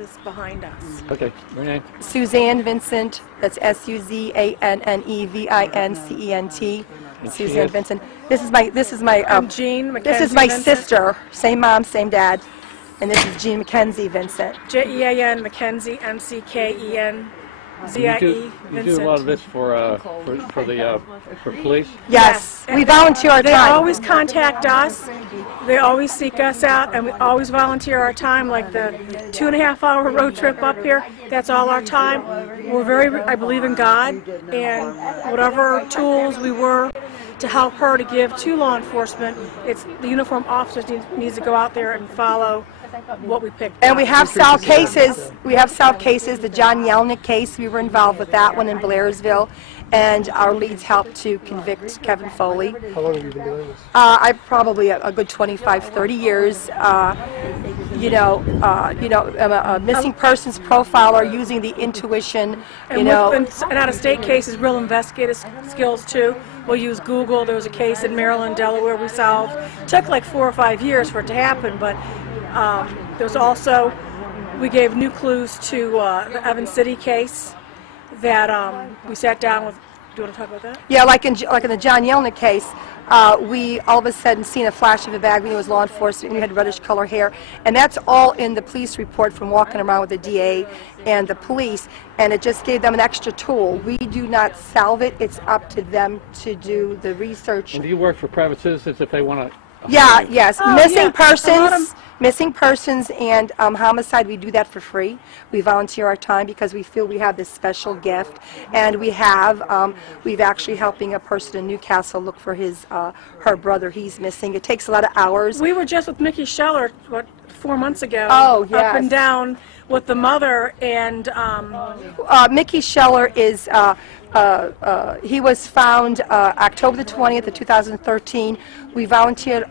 this behind us. Okay, your name? Suzanne Vincent. That's SUZANNE-VINCENT. Suzanne Vincent. This is my. I'm Jean McKenzie. This is my Vincent. sister. Same mom, same dad. And this is Jean McKenzie Vincent. Jean McKenzie, McKenzie. You do a lot of this for police? Yes, we volunteer our They time. always contact us. They always seek us out, and we always volunteer our time. Like the 2.5-hour road trip up here, that's all our time. I believe in God, and whatever tools we were to help her to give to law enforcement, it's the uniformed officers needs to go out there and follow what we picked. And we have solved cases. We have solved cases. The John Yelnick case, we were involved with that one in Blairsville, and our leads helped to convict Kevin Foley. How long have you been doing this? I probably a good 25, 30 years. I'm a missing persons profiler using the intuition. And out-of-state cases, real investigative skills too. We'll use Google. There was a case in Maryland, Delaware we solved. It took like 4 or 5 years for it to happen, but there was also, we gave new clues to the Evans City case that we sat down with. Do you want to talk about that? Yeah, like in the John Yelnick case, we all of a sudden seen a flash of a bag. We knew it was law enforcement. We had reddish color hair, and that's all in the police report from walking around with the DA and the police, and it just gave them an extra tool. We do not solve it. It's up to them to do the research. And do you work for private citizens if they want to? Yeah, yes. Oh, Missing persons and homicide, we do that for free. We volunteer our time because we feel we have this special gift, and we've actually helping a person in Newcastle look for her brother. He's missing. It takes a lot of hours. We were just with Mickey Scheller, 4 months ago. Oh, yes. Up and down with the mother, and Mickey Scheller is. He was found October the 20th of 2013. We volunteered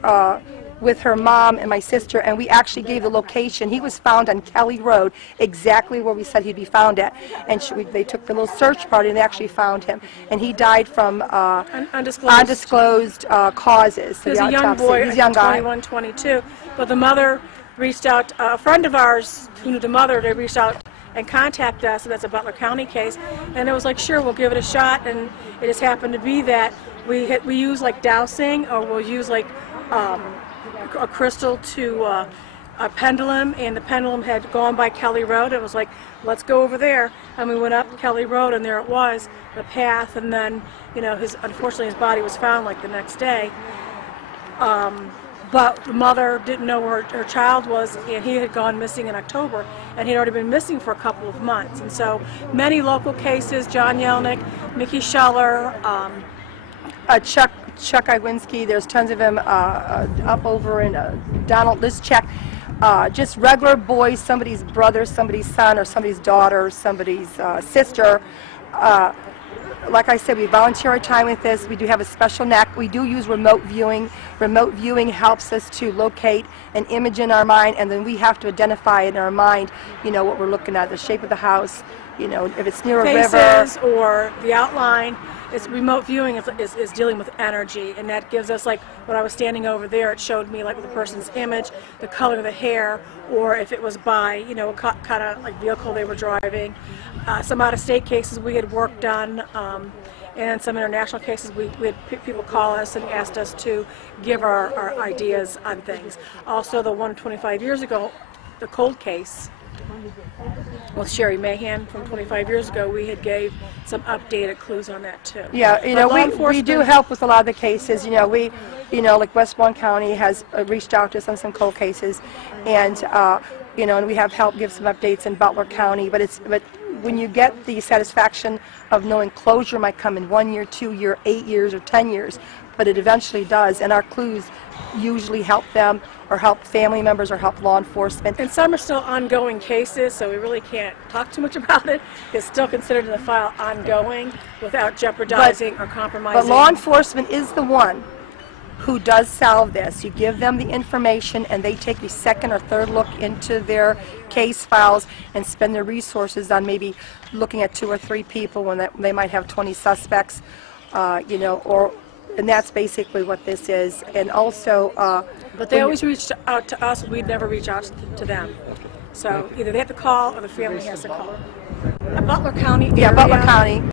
with her mom and my sister, and we actually gave the location. He was found on Kelly Road, exactly where we said he'd be found at. And they took the little search party, and they actually found him. And he died from undisclosed causes. He was a young boy, He's a young guy. 21, 22. But the mother reached out, a friend of ours who knew the mother, they reached out and contacted us, and that's a Butler County case. And it was like, sure, we'll give it a shot. And it just happened to be that we use like dowsing, or we'll use like a crystal to a pendulum, and the pendulum had gone by Kelly Road. It was like, let's go over there, and we went up Kelly Road, and there it was, the path. And then, unfortunately, his body was found like the next day. But the mother didn't know where her child was, and he had gone missing in October, and he'd already been missing for a couple of months. And so many local cases, John Yelnick, Mickey Scheller, Chuck Iwinski, there's tons of them up over in Donald Lischek. Just regular boys, somebody's brother, somebody's son, or somebody's daughter, or somebody's sister. Like I said, we volunteer our time with this. We do have a special knack. We do use remote viewing. Remote viewing helps us to locate an image in our mind, and then we have to identify in our mind, what we're looking at, the shape of the house, if it's near a river. Or the outline. It's remote viewing is dealing with energy, and that gives us, like when I was standing over there, it showed me like the person's image, the color of the hair, or if it was by kind of like vehicle they were driving. Some out-of-state cases we had worked on, and some international cases we had people call us and asked us to give our ideas on things. Also, the one 25 years ago, the cold case with Sherry Mahan from 25 years ago, we had gave some updated clues on that too. Yeah, we do help with a lot of the cases. Like Westbourne County has reached out to us on some cold cases, and and we have helped give some updates in Butler County. But when you get the satisfaction of knowing closure might come in 1 year, 2 year, 8 years, or 10 years, but it eventually does, and our clues usually help them, or help family members, or help law enforcement. And some are still ongoing cases, so we really can't talk too much about it. It's still considered in the file ongoing without jeopardizing or compromising. But law enforcement is the one who does solve this. You give them the information, and they take the second or third look into their case files and spend their resources on maybe looking at 2 or 3 people when they might have 20 suspects, and that's basically what this is. And also, but they always reached out to us. We'd never reach out to them. So either they have to call or the family has to call. Butler County Yeah, area. Butler County.